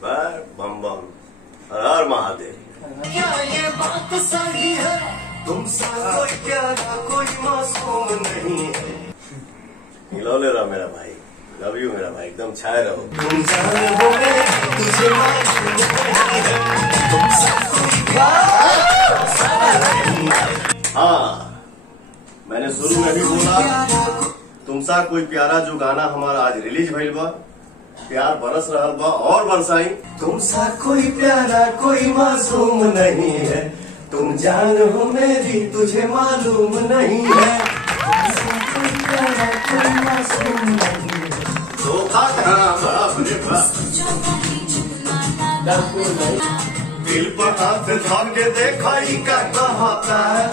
बम बम हर हर महादेव। क्या ये बात सही है? तुमसा कोई प्यारा कोई मासूम नहीं है। हिलौले रहो मेरा भाई, लव यू मेरा भाई, एकदम छाए रहो। तुम जान हो मेरे तुझे मालूम नहीं है। तुमसा कोई हाँ, मैंने शुरू में भी बोला तुमसा कोई प्यारा जो गाना हमारा आज रिलीज भइल बा, प्यार बरस रहल बा और बरसाई। तुमसा कोई प्यारा कोई मासूम नहीं है। तुम जान हो मेरी तुझे मालूम नहीं है। तुमसा कोई प्यारा कोई मासूम नहीं है। धोखा कहाँ अपने दिल पर हाथ धर के देखा ही क्या कहता है।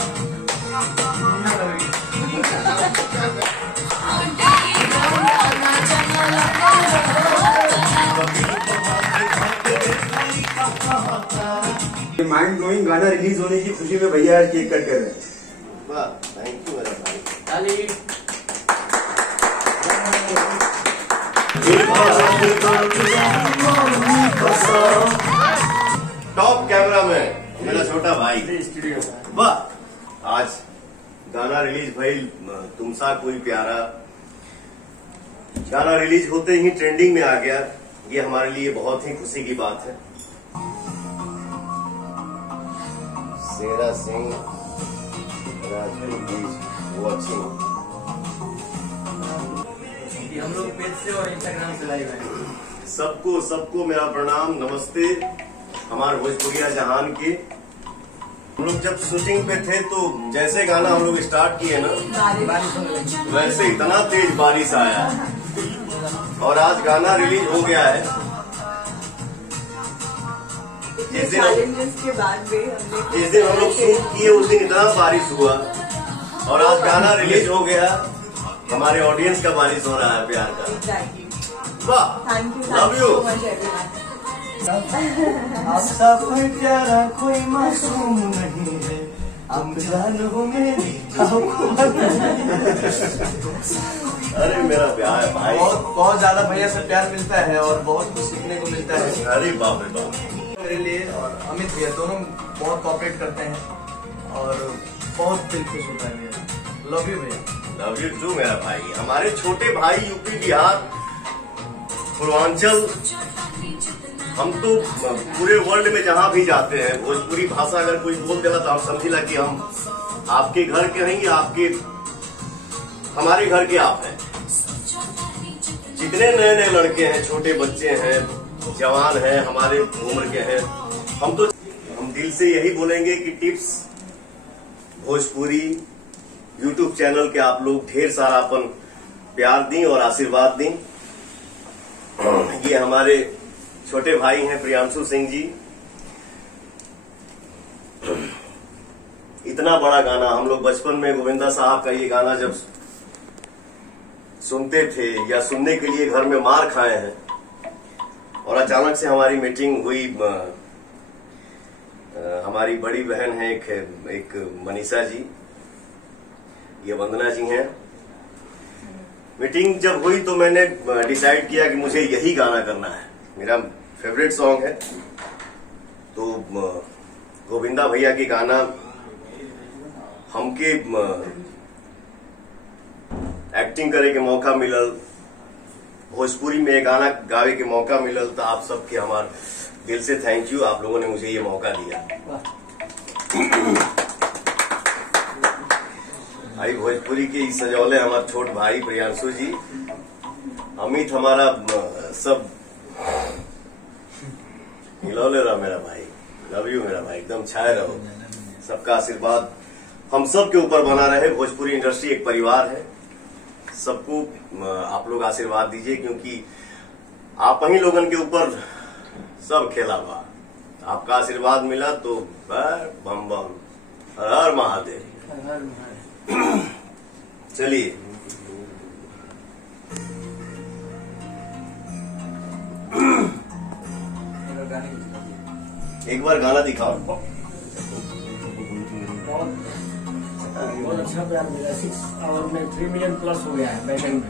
माइंड ब्लोइंग गाना रिलीज होने की खुशी में भैया आज केक कट कर रहे हैं। वाह, थैंक यू मेरा भाई। टॉप कैमरा में मेरा छोटा भाई स्टूडियो। वाह, आज गाना रिलीज भइल तुमसा कोई प्यारा। गाना रिलीज होते ही ट्रेंडिंग में आ गया, ये हमारे लिए बहुत ही खुशी की बात है। शेरा सिंह वॉचिंग, हम लोग पेज से और इंस्टाग्राम से लाइव हैं। सबको मेरा प्रणाम, नमस्ते। हमारे भोजपुरिया जहान के हम लोग जब शूटिंग पे थे तो जैसे गाना हम लोग स्टार्ट किए ना, वैसे इतना तेज बारिश आया और आज गाना रिलीज हो गया है। जिस दिन हम लोग शूट किए उस दिन इतना बारिश हुआ और आज गाना रिलीज हो गया। हमारे ऑडियंस का बारिश हो रहा है प्यार का। वाह, लव यू। आपसा कोई प्यारा कोई मासूम नहीं है। हम जान हो मेरी अरे मेरा प्यार है भाई, बहुत ज्यादा भैया से प्यार मिलता है और बहुत कुछ सीखने को मिलता है अरे बाप रे बाप। मेरे लिए। और अमित भैया दोनों बहुत कोऑपरेट करते हैं और बहुत दिल खुश होता है मेरा। लव यू भैया। लव यू टू मेरा भाई। हमारे छोटे भाई यूपी बिहार पूर्वांचल, हम तो पूरे वर्ल्ड में जहाँ भी जाते हैं भोजपुरी भाषा अगर कोई बोल देगा तो आप समझिला कि हम आपके घर के हैं या आपके हमारे घर के आप हैं। जितने नए नए लड़के हैं, छोटे बच्चे हैं, जवान हैं, हमारे उम्र के हैं, हम दिल से यही बोलेंगे कि टिप्स भोजपुरी यूट्यूब चैनल के आप लोग ढेर सारा अपन प्यार दी और आशीर्वाद दी। ये हमारे छोटे भाई हैं प्रियांशु सिंह जी। इतना बड़ा गाना हम लोग बचपन में गोविंदा साहब का ये गाना जब सुनते थे या सुनने के लिए घर में मार खाए हैं और अचानक से हमारी मीटिंग हुई। हमारी बड़ी बहन है एक मनीषा जी, ये वंदना जी हैं। मीटिंग जब हुई तो मैंने डिसाइड किया कि मुझे यही गाना करना है, मेरा फेवरेट सॉन्ग है। तो गोविंदा भैया की गाना हमके एक्टिंग करे के मौका मिलल, भोजपुरी में गाना गावे के मौका मिलल, तो आप सबके हमार दिल से थैंक यू। आप लोगों ने मुझे ये मौका दिया। भाई भोजपुरी के सजौले हमारे छोट भाई प्रियांशु जी, अमित हमारा सब हिलौले रहा मेरा भाई, लव यू मेरा भाई, एकदम छाए रहो। सबका आशीर्वाद हम सब के ऊपर बना रहे। भोजपुरी इंडस्ट्री एक परिवार है, सबको आप लोग आशीर्वाद दीजिए क्योंकि आप ही लोगन के ऊपर सब खेला हुआ। आपका आशीर्वाद मिला तो बम बम हर हर महादेव। चलिए एक बार गाना दिखाओ। बहुत अच्छा प्यार मिला। 6 आवर में 3 मिलियन प्लस हो गया है बैटिंग में।